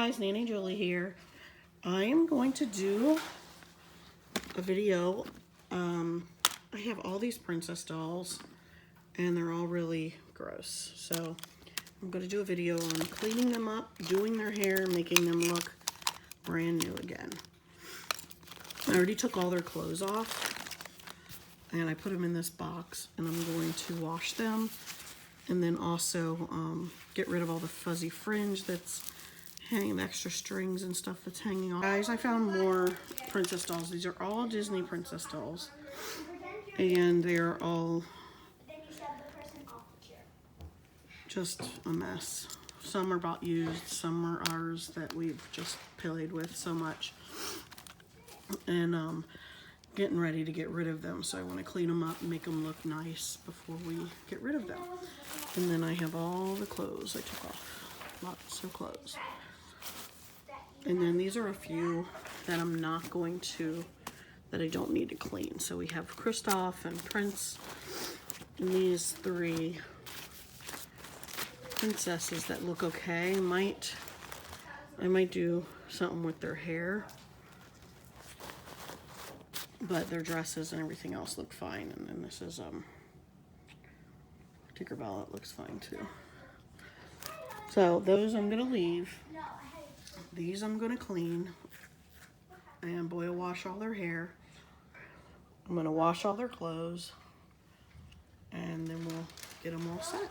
Guys, Nanny Julie here. I am going to do a video. I have all these princess dolls and they're all really gross. So I'm going to do a video on cleaning them up, doing their hair, making them look brand new again. I already took all their clothes off and I put them in this box, and I'm going to wash them and then also get rid of all the fuzzy fringe that's hanging, extra strings and stuff that's hanging on. Guys, I found more princess dolls. These are all Disney princess dolls, and they are all just a mess. Some are bought used, some are ours that we've just played with so much, and getting ready to get rid of them. So I want to clean them up and make them look nice before we get rid of them. And then I have all the clothes I took off, lots of clothes. And then these are a few that I'm not going to, that I don't need to clean. So we have Kristoff and Prince, and these three princesses that look okay. I might do something with their hair, but their dresses and everything else look fine. And then this is Tinkerbell, it looks fine too. So those I'm gonna leave. These I'm gonna clean, and boy, wash all their hair. I'm gonna wash all their clothes, and then we'll get them all set.